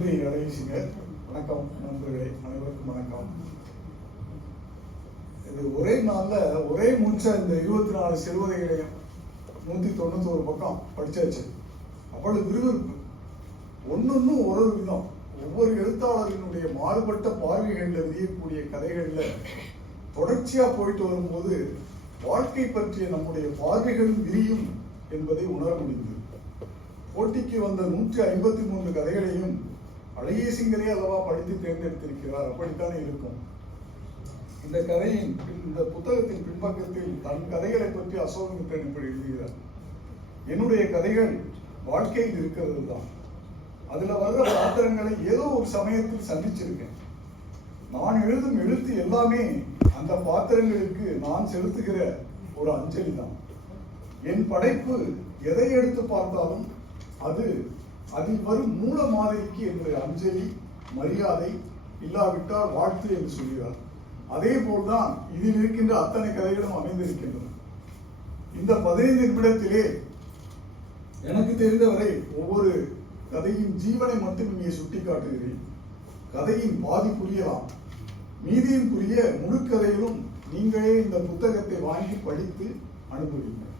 நன்றி நடேசிங்க. வணக்கம் நண்பர்களே, அனைவருக்கும் வணக்கம். இது ஒரே நாள்ல ஒரே மூச்சா இந்த 24 சிறுவதைகளையும் 191 பக்கம் படிச்சாச்சு. அவ்வளவு விறுவிறுப்பு, ஒன்னொன்னு ஒரு விதம். ஒவ்வொரு எழுத்தாளரினுடைய மாறுபட்ட பார்வைகளில் விரியக்கூடிய கதைகள்ல தொடர்ச்சியா போயிட்டு வரும்போது வாழ்க்கை பற்றிய நம்முடைய பார்வைகளும் விரியும் என்பதை உணர முடிந்தது. போட்டிக்கு வந்த 153 கதைகளையும் அழகிய சிங்கரே அல்லவா படித்து தேர்ந்தெடுத்திருக்கிறார். அப்படித்தானே இருக்கும். இந்த புத்தகத்தின் பின்பக்கத்தில் தன் கதைகளை பற்றி அசோகமித்திரன் இப்படி எழுதுகிறார். என்னுடைய கதைகள் வாழ்க்கையில் இருக்கிறது தான். அதுல வர்ற பாத்திரங்களை ஏதோ ஒரு சமயத்தில் சந்திச்சிருக்கேன். நான் எழுதும் எழுத்து எல்லாமே அந்த பாத்திரங்களுக்கு நான் செலுத்துகிற ஒரு அஞ்சலி தான். என் படைப்பு எதை எடுத்து பார்த்தாலும் அது அதில் வரும் மூல மாதிரிக்கு என்னுடைய அஞ்சலி, மரியாதை, இல்லாவிட்டால் வாழ்த்து என்று சொல்கிறார். அதே போல்தான் இதில் இருக்கின்ற அத்தனை கதைகளும் அமைந்திருக்கின்றன. இந்த 15 நிமிடத்திலே எனக்கு தெரிந்தவரை ஒவ்வொரு கதையின் ஜீவனை மட்டும் இங்கே சுட்டி காட்டுகிறேன். கதையின் பாதி புரியலாம், மீதியும் புரிய முழு கதையிலும் நீங்களே இந்த புத்தகத்தை வாங்கி படித்து அனுபவிங்கள்.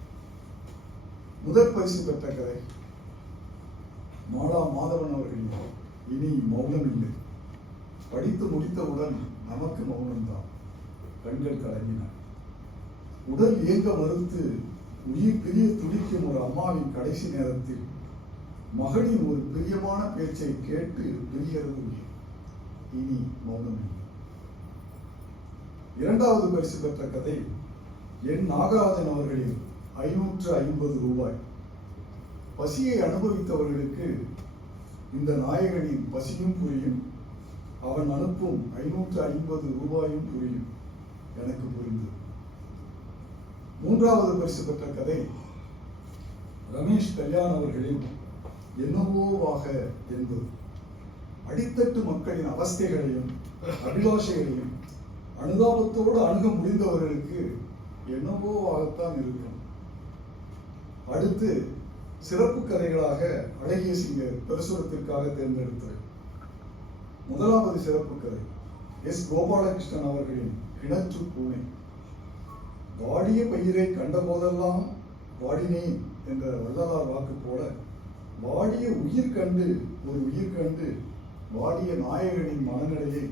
முதல் பரிசு பெற்ற கதை மாலா மாதவன் அவர்களின் இனி மௌனம் இல்லை. படித்து முடித்தவுடன் நமக்கு மௌனம்தான். கண்கள் கலங்கின. உடல் இயங்க மறுத்து உயிர் பிரிய துடிக்கும் ஒரு அம்மாவின் கடைசி நேரத்தில் மகளின் ஒரு பிரியமான பேச்சை கேட்டு பிரிகிறது உயிர். இனி மௌனம் இல்லை. இரண்டாவது பரிசு பெற்ற கதை என் நாகராஜன் அவர்களின் 550 ரூபாய். பசியை அனுபவித்தவர்களுக்கு இந்த நாயகனின் பசியும் புரியும், அவன் அனுப்பும் 550 ரூபாயும் புரியும். எனக்கு புரிந்தது. மூன்றாவது பரிசு பெற்ற கதை ரமேஷ் கல்யாண் அவர்களின் என்னவோவாக என்பது. அடித்தட்டு மக்களின் அவஸ்தைகளையும் அபிலாஷைகளையும் அனுதாபத்தோடு அணுக முடிந்தவர்களுக்கு என்னவோவாகத்தான் இருக்கும். அடுத்து சிறப்பு கதைகளாக அழகிய சிங்கர் பிரசுரத்திற்காக தேர்ந்தெடுத்தார். முதலாவது சிறப்பு கதை எஸ் கோபாலகிருஷ்ணன் அவர்களின் கிணற்று பூனை. வாடிய பயிரை கண்ட போதெல்லாம் வாடினேன் என்ற வள்ளலார் வாக்கு போல வாடிய உயிர் கண்டு ஒரு உயிர் கண்டு வாடிய நாயகனின் மனநிலையை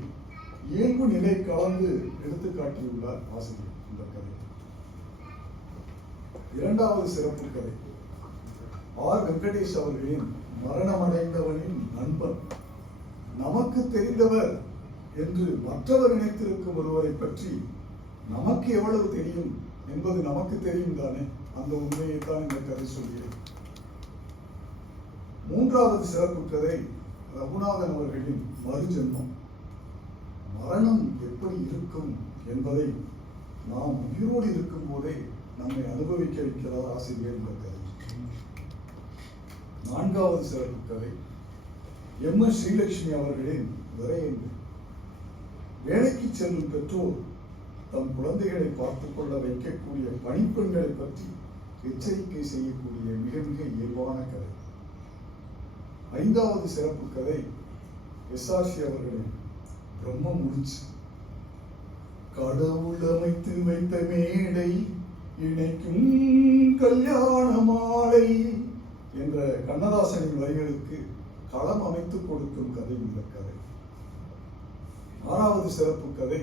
இயல்பு நிலை கலந்து எடுத்து காட்டியுள்ளார் ஆசிரியர் இந்த கதை. இரண்டாவது சிறப்பு கதை ஆர் வெங்கடேஷ் அவர்களின் மரணமடைந்தவனின் நண்பன். நமக்கு தெரிந்தவர் என்று மற்றவர் நினைத்திருக்கும் ஒருவரை பற்றி நமக்கு எவ்வளவு தெரியும் என்பது நமக்கு தெரியும் தானே. அந்த உண்மையைத்தான் இந்த கதை சொல்கிறேன். மூன்றாவது சிறப்பு கதை ரகுநாதன் அவர்களின் மறுஜென்மம். மரணம் எப்படி இருக்கும் என்பதை நாம் உயிரோடு இருக்கும் போதே நம்மை அனுபவிக்க வைக்கிறார் ஆசிரியர் இந்த கதை. நான்காவது சிறப்பு கதை எம் எஸ் ஸ்ரீலட்சுமி அவர்களின் விரையங்கள். வேலைக்கு செல்லும் பெற்றோர் தம் குழந்தைகளை பார்த்துக் கொள்ள வைக்கக்கூடிய பணிப்பெண்களை பற்றி எச்சரிக்கை செய்யக்கூடிய மிக மிக இயல்பான கதை. ஐந்தாவது சிறப்பு கதை எஸ்ஆர்சி அவர்களின் பிரம்ம முடிச்சு. கடவுள் அமைத்து வைத்த மேடை இணைக்கும் கல்யாண மாலை என்ற கண்ணதாசனின் வரிகளுக்கு களம் அமைத்துக் கொடுக்கும் கதை இந்த கதை. ஆறாவது சிறப்பு கதை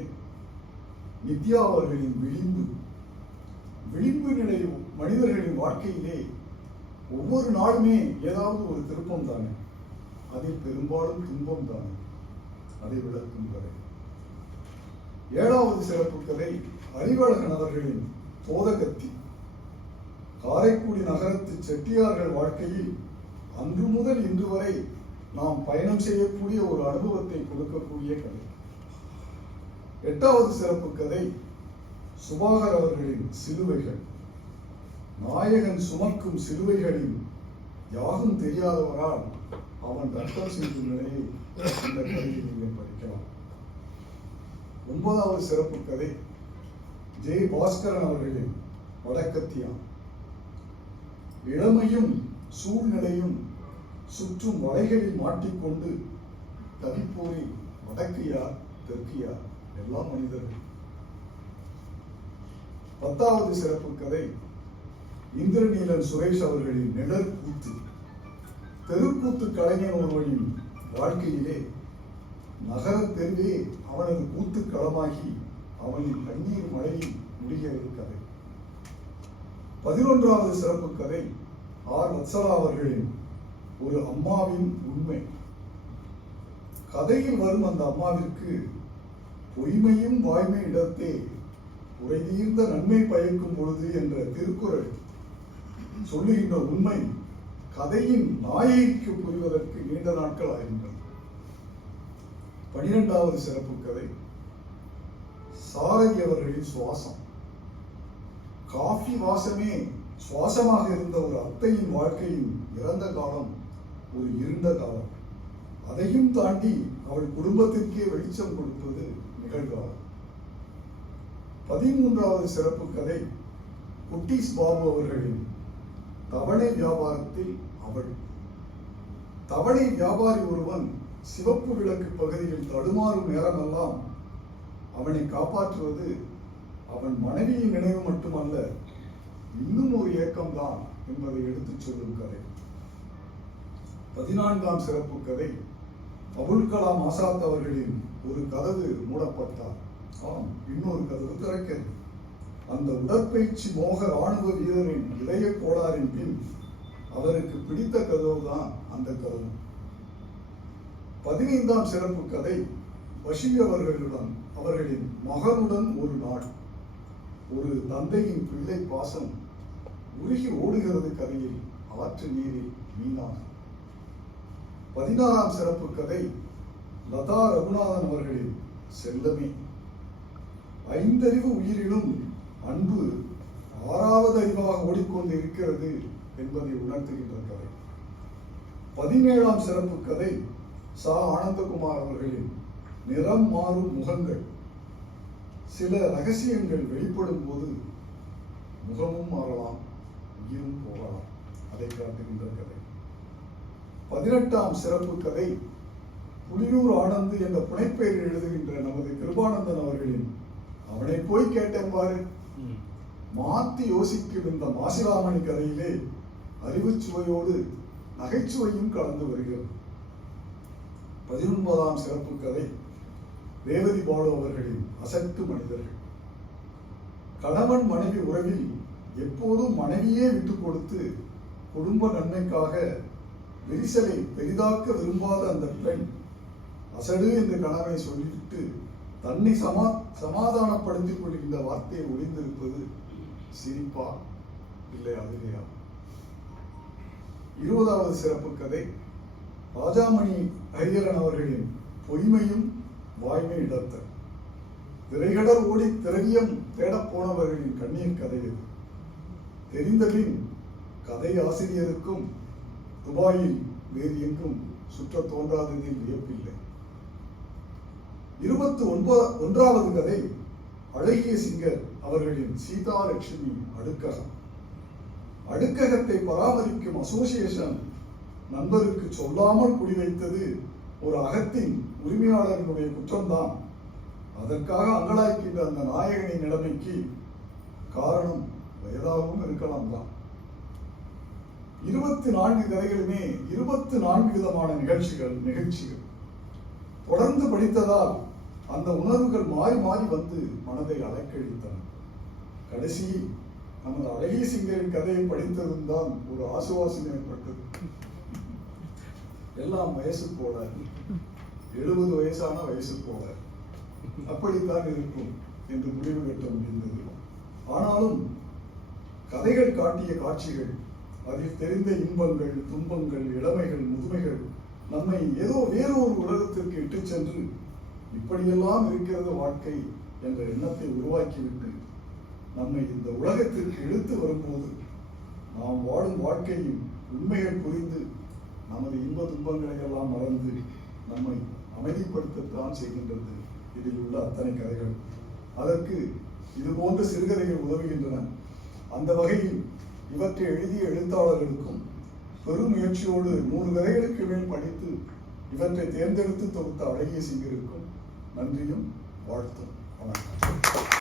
நித்யா அவர்களின் விளிம்பு. விளிம்பு நிலை மனிதர்களின் வாழ்க்கையிலே ஒவ்வொரு நாளுமே ஏதாவது ஒரு திருப்பம் தானே, அதில் பெரும்பாலும் துன்பம் தானே. அதை விளக்கும் கதை. ஏழாவது சிறப்பு கதை அறிவழகன் அவர்களின் தோதகத்தி. காரைக்குடி நகரத்து செட்டியார்கள் வாழ்க்கையில் அன்று முதல் இன்று வரை நாம் பயணம் செய்யக்கூடிய ஒரு அனுபவத்தை கொடுக்கக்கூடிய கதை. எட்டாவது சிறப்பு கதை சுபாகர் அவர்களின் சிலுவைகள். நாயகன் சுமக்கும் சிலுவைகளின் யாரும் தெரியாதவரால் அவன் ரத்தம் செய்யும் நிலையை இந்த கதையை நீங்கள் படிக்கலாம். ஒன்பதாவது சிறப்பு கதை ஜே பாஸ்கரன் அவர்களின் வடக்கத்தியான். இளமையும் சூழ்நிலையும் சுற்றும் வலைகளில் மாட்டிக்கொண்டு தவிப்போரில் வடக்கு யார் தெற்கு யார்? எல்லாம் மனிதர்கள். 10வது சிறப்பு கதை இந்திரநீலன் சுரேஷ் அவர்களின் நிழற்கூத்து. தெருக்கூத்து கலைஞன் ஒருவனின் வாழ்க்கையிலே நகர தெருவே அவனது கூத்து களமாகி அவனின் கண்ணீர் மழையில் முடிகிறது கதை. 11வது சிறப்பு கதை ஆர் வத்சலா அவர்களின் ஒரு அம்மாவின் உண்மை. கதையில் வரும் அந்த அம்மாவிற்கு பொய்மையும் வாய்மை இடத்தே உரைதீர்ந்த நன்மை பயக்கும் பொழுது என்ற திருக்குறள் சொல்லுகின்ற உண்மை கதையின் நாயகிக்கு புரிவதற்கு நீண்ட நாட்கள் ஆகின்றன. 12வது சிறப்பு கதை சாரதி அவர்களின் சுவாசம். காஃபி வாசமே சுவாசமாக இருந்த ஒரு அத்தையின் வாழ்க்கையின் இறந்த காலம் ஒரு இருண்ட காலம். அதையும் தாண்டி அவள் குடும்பத்திற்கே வெளிச்சம் கொடுப்பது நிகழ்காலம். 13வது சிறப்பு கதை குட்டீஸ் பாபு அவர்களின் தவணை வியாபாரத்தில் அவள். தவணை வியாபாரி ஒருவன் சிவப்பு விளக்கு பகுதியில் தடுமாறும் நேரமெல்லாம் அவனை காப்பாற்றுவது அவன் மனைவியின் நினைவு மட்டுமல்ல, இன்னும் ஒரு ஏக்கம்தான் என்பதை எடுத்துச் சொல்லும் கதை. 14ஆம் சிறப்பு கதை அபுல் கலாம் ஆசாத் அவர்களின் ஒரு கதவு மூடப்பட்டார், இன்னொரு கதவு திறக்கிறது. அந்த உடற்பயிற்சி மோக ராணுவ வீரரின் இதய கோளாறின் பின் அவருக்கு பிடித்த கதவு தான் அந்த கதவு. 15ஆம் சிறப்பு கதை பஷீர் அவர்களின் மகனுடன் ஒரு நாள். ஒரு தந்தையின் பிள்ளை பாசம் உருகி ஓடுகிறது கதையில் ஆற்று நீரில் மீனாக. 16ஆம் சிறப்பு கதை லதா ரகுநாதன் அவர்களின் செல்லமே. 5 அறிவு உயிரிலும் அன்பு 6வது அறிவாக ஓடிக்கொண்டு இருக்கிறது என்பதை உணர்த்துகின்ற கதை. 17ஆம் சிறப்பு கதை சா ஆனந்தகுமார் அவர்களின் நிறம் மாறும் முகங்கள். சில ரகசியங்கள் வெளிப்படும் போது முகமும் மாறலாம், உயிரும் போகலாம். அதை காட்டுகின்ற கதை. 18ஆம் சிறப்பு கதை புலியூர் ஆனந்த் என்ற புனைப்பெயரில் எழுதுகின்ற நமது கிருபானந்தன் அவர்களின் அவனை போய் கேட்டேன் பாரு. மாத்தி யோசிக்கும் இந்த மாசிலாமணி கதையிலே அறிவுச்சுவையோடு நகைச்சுவையும் கலந்து வருகிறது. 19ஆம் சிறப்பு கதை ரேவதி பாலு அவர்களின் அசட்டு மனிதர்கள். கணவன் மனைவி உறவில் எப்போதும் மனைவியே விட்டு கொடுத்து குடும்ப நன்மைக்காக விரிசலை பெரிதாக்க விரும்பாத அந்த பெண் அசடு என்று கணவனை சொல்லிவிட்டு தன்னை சமாதானப்படுத்திக் கொள்கின்ற வார்த்தையை ஒளிந்திருப்பது சிரிப்பா இல்லை அழுகையா? 20வது சிறப்பு கதை ராஜாமணி ஹரிஹரன் அவர்களின் பொய்மையும் வாய்மை இடத்த. திரைகடல் ஓடி திரவியம் தேடப் போனவர்களின் கண்ணீர் கதை இது. தெரிந்தபின் கதை ஆசிரியருக்கும் துபாயில் வேறு எங்கும் சுற்ற தோன்றாததில் வியப்பில்லை. 21வது கதை அழகிய சிங்கர் அவர்களின் சீதா லட்சுமி அடுக்ககம். அடுக்ககத்தை பராமரிக்கும் அசோசியேஷன் நண்பருக்கு சொல்லாமல் குடிவைத்தது ஒரு அகத்தின் உரிமையாளர்களுடைய குற்றம்தான். அதற்காக அங்கலாய்க்கின்ற அந்த நாயகனின் நிலைமைக்கு காரணம் வயதாகவும் இருக்கலாம் தான். 24 கதைகளுமே 24 விதமான நிகழ்ச்சிகள். தொடர்ந்து படித்ததால் அந்த உணர்வுகள் மாறி மாறி வந்து மனதை அலைக்கழித்தன. கடைசியில் நமது அழகிய சிங்கரின் கதையை படித்ததும் தான் ஒரு ஆசுவாசம் ஏற்பட்டது. எல்லாம் வயசு போல, 70 வயசான வயசு போல அப்படித்தான் இருக்கும் என்று முடிவு கட்ட முடிந்தது. ஆனாலும் கதைகள் காட்டிய காட்சிகள், அதில் தெரிந்த இன்பங்கள், துன்பங்கள், இளமைகள், முதுமைகள் நம்மை ஏதோ வேறொரு உலகத்திற்கு இட்டு சென்று இப்படியெல்லாம் இருக்கிறது வாழ்க்கை என்ற எண்ணத்தை உருவாக்கிவிட்டு நம்மை இந்த உலகத்திற்கு இழுத்து வரும்போது நாம் வாழும் வாழ்க்கையின் உண்மைகள் புரிந்து நமது இன்ப துன்பங்களை எல்லாம் மறந்து நம்மை அமைதிப்படுத்தத்தான் செய்கின்றது இதில் உள்ள அத்தனை கதைகள். அதற்கு இது போன்ற சிறுகதைகள் உதவுகின்றன. அந்த வகையில் இவற்றை எழுதிய எழுத்தாளர்களுக்கும் பெரும் முயற்சியோடு 100 கதைகளுக்கு மேல் படித்து இவற்றை தேர்ந்தெடுத்து தொகுத்த அழகிய சிங்கருக்கும் நன்றியும் வாழ்த்தும். வணக்கம்.